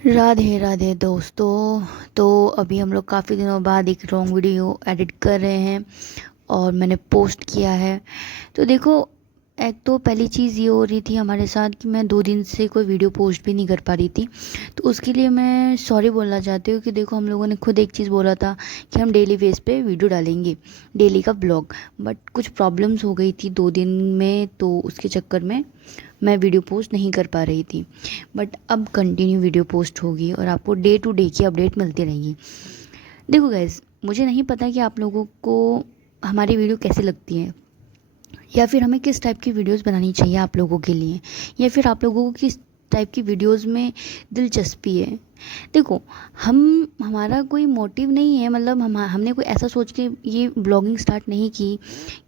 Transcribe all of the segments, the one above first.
राधे राधे दोस्तों। तो अभी हम लोग काफ़ी दिनों बाद एक लॉन्ग वीडियो एडिट कर रहे हैं और मैंने पोस्ट किया है। तो देखो, एक तो पहली चीज़ ये हो रही थी हमारे साथ कि मैं 2 दिन से कोई वीडियो पोस्ट भी नहीं कर पा रही थी। तो उसके लिए मैं सॉरी बोलना चाहती हूँ कि देखो, हम लोगों ने खुद एक चीज़ बोला था कि हम डेली बेस पे वीडियो डालेंगे, डेली का ब्लॉग। बट कुछ प्रॉब्लम्स हो गई थी 2 दिन में, तो उसके चक्कर में मैं वीडियो पोस्ट नहीं कर पा रही थी। बट अब कंटिन्यू वीडियो पोस्ट होगी और आपको डे टू डे की अपडेट मिलती रहेगी। देखो गाइज, मुझे नहीं पता कि आप लोगों को हमारी वीडियो कैसी लगती है, या फिर हमें किस टाइप की वीडियोस बनानी चाहिए आप लोगों के लिए, या फिर आप लोगों को किस टाइप की वीडियोस में दिलचस्पी है। देखो, हम हमारा कोई मोटिव नहीं है, मतलब हमने कोई ऐसा सोच के ये ब्लॉगिंग स्टार्ट नहीं की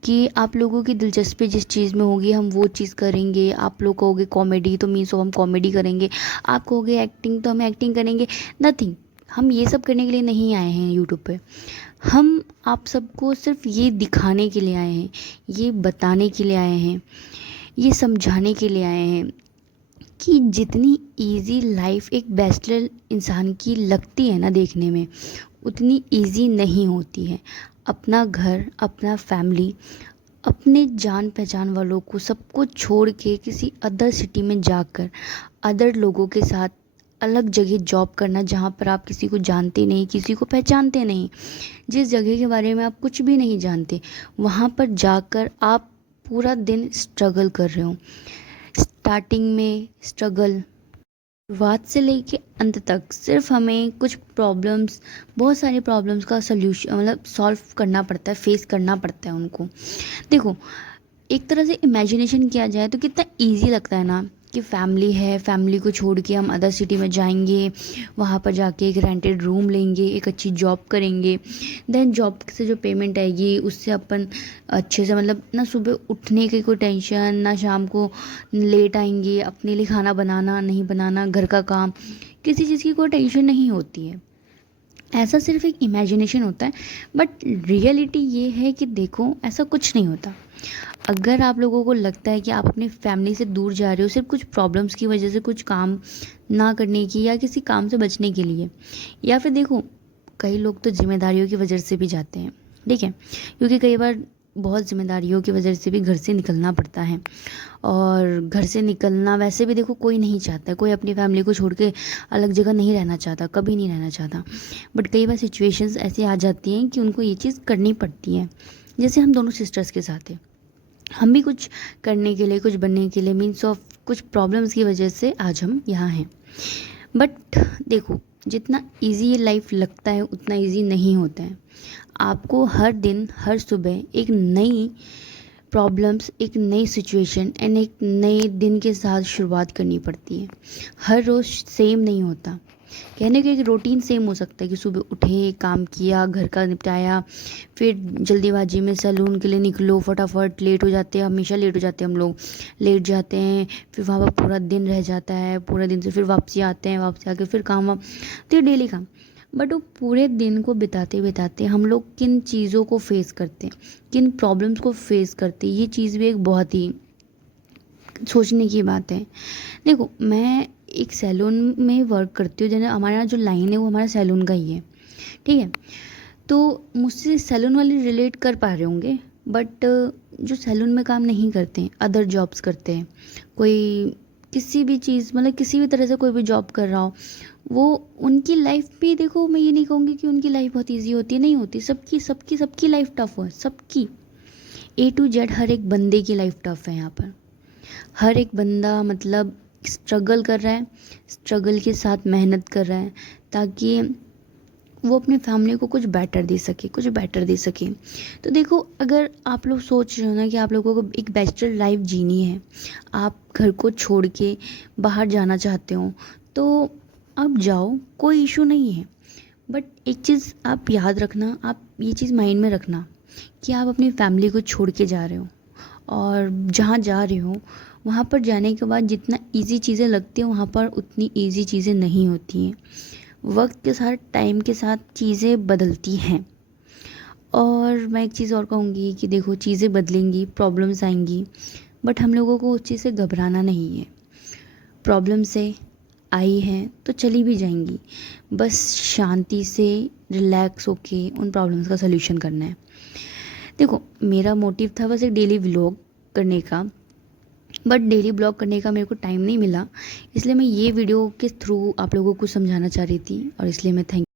कि आप लोगों की दिलचस्पी जिस चीज़ में होगी हम वो चीज़ करेंगे। आप लोग कहोगे कॉमेडी तो मीन्स हम कॉमेडी करेंगे, आप कहोगे एक्टिंग तो हम एक्टिंग करेंगे। नथिंग, हम ये सब करने के लिए नहीं आए हैं यूट्यूब पे। हम आप सबको सिर्फ ये दिखाने के लिए आए हैं, ये बताने के लिए आए हैं, ये समझाने के लिए आए हैं कि जितनी इजी लाइफ एक बैचलर इंसान की लगती है ना देखने में, उतनी इजी नहीं होती है। अपना घर, अपना फैमिली, अपने जान पहचान वालों को सबको छोड़ के किसी अदर सिटी में जाकर अदर लोगों के साथ अलग जगह जॉब करना, जहाँ पर आप किसी को जानते नहीं, किसी को पहचानते नहीं, जिस जगह के बारे में आप कुछ भी नहीं जानते, वहाँ पर जाकर आप पूरा दिन स्ट्रगल कर रहे हो। स्टार्टिंग में स्ट्रगल, शुरुआत से लेके अंत तक सिर्फ हमें कुछ प्रॉब्लम्स, बहुत सारी प्रॉब्लम्स का सल्यूशन मतलब सॉल्व करना पड़ता है, फेस करना पड़ता है उनको। देखो, एक तरह से इमेजिनेशन किया जाए तो कितना इजी लगता है ना कि फैमिली है, फैमिली को छोड़ के हम अदर सिटी में जाएंगे, वहाँ पर जाके एक रेंटेड रूम लेंगे, एक अच्छी जॉब करेंगे। देन जॉब से जो पेमेंट आएगी उससे अपन अच्छे से, मतलब ना सुबह उठने की कोई टेंशन ना, शाम को लेट आएंगे, अपने लिए खाना बनाना नहीं बनाना, घर का काम, किसी चीज़ की कोई टेंशन नहीं होती है। ऐसा सिर्फ एक इमेजिनेशन होता है। बट रियलिटी ये है कि देखो, ऐसा कुछ नहीं होता। अगर आप लोगों को लगता है कि आप अपनी फैमिली से दूर जा रहे हो सिर्फ कुछ प्रॉब्लम्स की वजह से, कुछ काम ना करने की या किसी काम से बचने के लिए, या फिर देखो, कई लोग तो जिम्मेदारियों की वजह से भी जाते हैं, ठीक है, क्योंकि कई बार बहुत जिम्मेदारियों की वजह से भी घर से निकलना पड़ता है। और घर से निकलना वैसे भी देखो कोई नहीं चाहता, कोई अपनी फैमिली को छोड़ के अलग जगह नहीं रहना चाहता, कभी नहीं रहना चाहता। बट कई बार सिचुएशंस ऐसी आ जाती हैं कि उनको ये चीज़ करनी पड़ती है। जैसे हम दोनों सिस्टर्स के साथ है, हम भी कुछ करने के लिए, कुछ बनने के लिए, मीन्स ऑफ कुछ प्रॉब्लम्स की वजह से आज हम यहाँ हैं। बट देखो, जितना इजी ये लाइफ लगता है उतना इजी नहीं होता है। आपको हर दिन, हर सुबह एक नई प्रॉब्लम्स, एक नई सिचुएशन एंड एक नए दिन के साथ शुरुआत करनी पड़ती है। हर रोज़ सेम नहीं होता। कहने का एक रूटीन सेम हो सकता है कि सुबह उठे, काम किया, घर का निपटाया, फिर जल्दीबाजी में सैलून के लिए निकलो, फटाफट लेट हो जाते हैं, हमेशा लेट हो जाते हैं हम लोग, लेट जाते हैं, फिर वहाँ पर पूरा दिन रह जाता है, पूरा दिन से फिर वापसी आते हैं, वापसी आके फिर काम वाम, तो ये डेली काम। बट वो पूरे दिन को बिताते बिताते हम लोग किन चीज़ों को फेस करते हैं, किन प्रॉब्लम्स को फेस करते हैं, ये चीज़ भी एक बहुत ही सोचने की बात है। देखो, मैं एक सैलून में वर्क करती हूँ, जैसे हमारा जो लाइन है वो हमारा सैलून का ही है, ठीक है। तो मुझसे सैलून वाले रिलेट कर पा रहे होंगे। बट जो सैलून में काम नहीं करते हैं, अदर जॉब्स करते हैं, कोई किसी भी चीज़, मतलब किसी भी तरह से कोई भी जॉब कर रहा हो, वो उनकी लाइफ भी देखो, मैं ये नहीं कहूँगी कि उनकी लाइफ बहुत ईजी होती है, नहीं होती। सबकी सबकी सबकी लाइफ टफ हो, सबकी ए टू जेड हर एक बंदे की लाइफ टफ है यहाँ पर। हर एक बंदा मतलब स्ट्रगल कर रहा है, स्ट्रगल के साथ मेहनत कर रहा है, ताकि वो अपने फैमिली को कुछ बेटर दे सके, कुछ बेटर दे सके। तो देखो, अगर आप लोग सोच रहे हो ना कि आप लोगों को एक बैचलर लाइफ जीनी है, आप घर को छोड़ के बाहर जाना चाहते हो, तो आप जाओ, कोई इशू नहीं है। बट एक चीज़ आप याद रखना, आप ये चीज़ माइंड में रखना कि आप अपनी फैमिली को छोड़ के जा रहे हो, और जहाँ जा रहे हो वहाँ पर जाने के बाद जितना इजी चीज़ें लगती हैं वहाँ पर उतनी इजी चीज़ें नहीं होती हैं। वक्त के साथ, टाइम के साथ चीज़ें बदलती हैं। और मैं एक चीज़ और कहूँगी कि देखो, चीज़ें बदलेंगी, प्रॉब्लम्स आएंगी, बट हम लोगों को उस चीज़ से घबराना नहीं है। प्रॉब्लम से आई हैं तो चली भी जाएंगी, बस शांति से रिलैक्स होके उन प्रॉब्लम्स का सलूशन करना है। देखो मेरा मोटिव था बस एक डेली व्लॉग करने का, बट डेली ब्लॉग करने का मेरे को टाइम नहीं मिला, इसलिए मैं ये वीडियो के थ्रू आप लोगों को समझाना चाह रही थी और इसलिए मैं थैंक